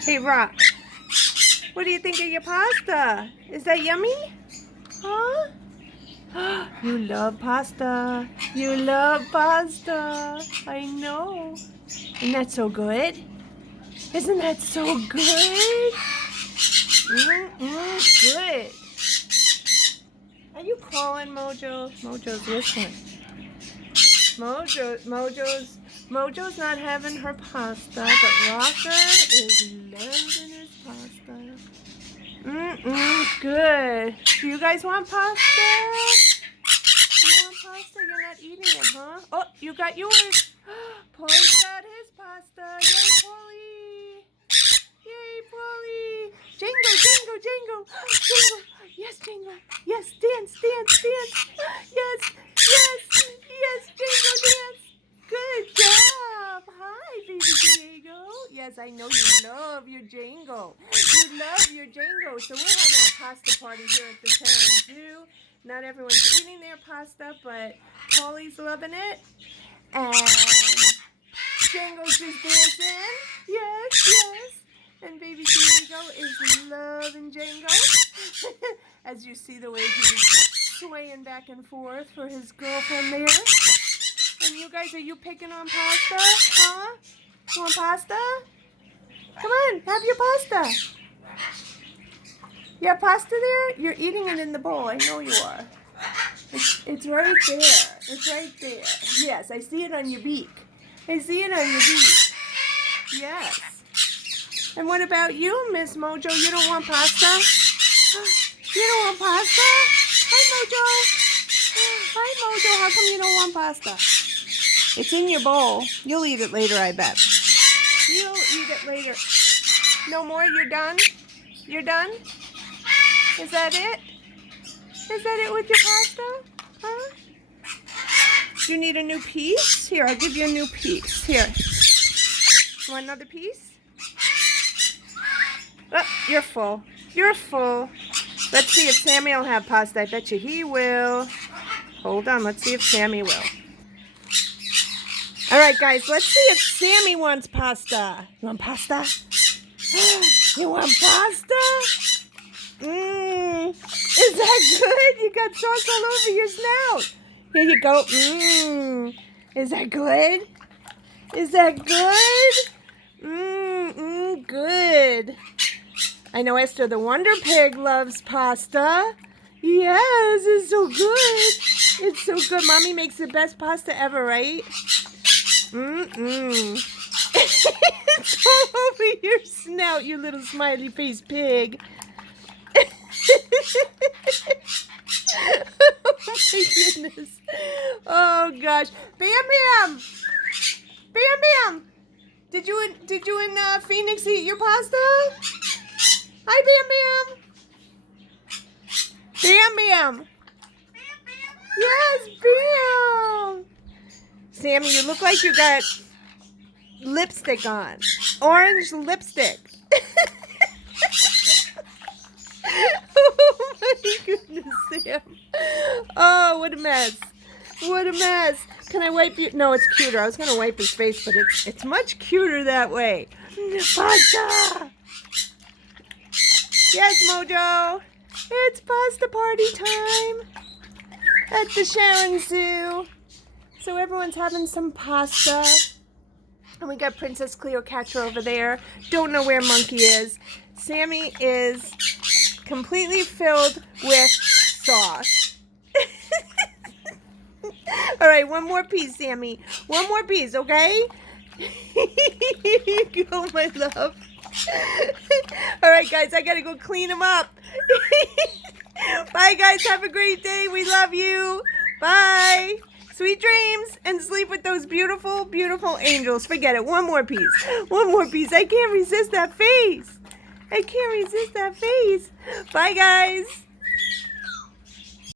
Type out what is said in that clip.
Hey, Rock. What do you think of your pasta? Is that yummy? Huh? You love pasta. You love pasta. I know. Isn't that so good? Isn't that so good? Good. Are you calling, Mojo? Mojo's listening. Mojo's not having her pasta, but Rocker is loving his pasta. Good. Do you guys want pasta? You want pasta? You're not eating it, huh? Oh, you got yours. Paulie's got his pasta. Yay, Paulie. Yay, Paulie. Jingle, jingle, jingle. Jingle. Yes, jingle. Yes, dance, dance, dance. Yes, yes, yes, jingle, dance. Good job. Hi, baby Diego. Yes, I know you love your jingle. You love your jingle. So we're having a pasta party here at the town zoo. Not everyone's eating their pasta, but Paulie's loving it. And Django's just dancing. Yes, yes. And baby Diego is loving Django. As you see the way he's swaying back and forth for his girlfriend there. And you guys, are you picking on pasta? Huh? You want pasta? Come on, have your pasta. You have pasta there? You're eating it in the bowl. I know you are. It's right there. It's right there. Yes, I see it on your beak. I see it on your beak. Yes. And what about you, Miss Mojo? You don't want pasta? You don't want pasta? Hi, Mojo. Hi, Mojo. How come you don't want pasta? It's in your bowl. You'll eat it later, I bet. You'll eat it later. No more? You're done? You're done? Is that it? Is that it with your pasta? Huh? You need a new piece? Here, I'll give you a new piece. Here. You want another piece? Oh, you're full. You're full. Let's see if Sammy will have pasta. I bet you he will. Hold on. Let's see if Sammy will. All right, guys. Let's see if Sammy wants pasta. You want pasta? You want pasta? Is that good? You got sauce all over your snout. Here you go. Is that good? Is that good? Good. I know Esther the Wonder Pig loves pasta. Yes, it's so good. It's so good. Mommy makes the best pasta ever, right? It's all over your snout, you little smiley face pig. Oh my goodness. Oh gosh. Bam Bam! Bam Bam! Did you and Phoenix eat your pasta? Hi Bam Bam! Bam Bam! Yes, Bam! Sammy, you look like you got lipstick on. Orange lipstick. Oh my goodness, Sam. Oh, what a mess. What a mess. Can I wipe you? No, it's cuter. I was going to wipe his face, but it's much cuter that way. Pasta! Yes, Mojo. It's pasta party time at the Sharon Zoo. So everyone's having some pasta. And we got Princess Cleopatra over there. Don't know where Monkey is. Sammy is completely filled with sauce. All right, one more piece, Sammy. One more piece, okay? Here you go, my love. All right, guys, I got to go clean them up. Bye, guys. Have a great day. We love you. Bye. Sweet dreams and sleep with those beautiful, beautiful angels. Forget it. One more piece. One more piece. I can't resist that face. I can't resist that face. Bye, guys.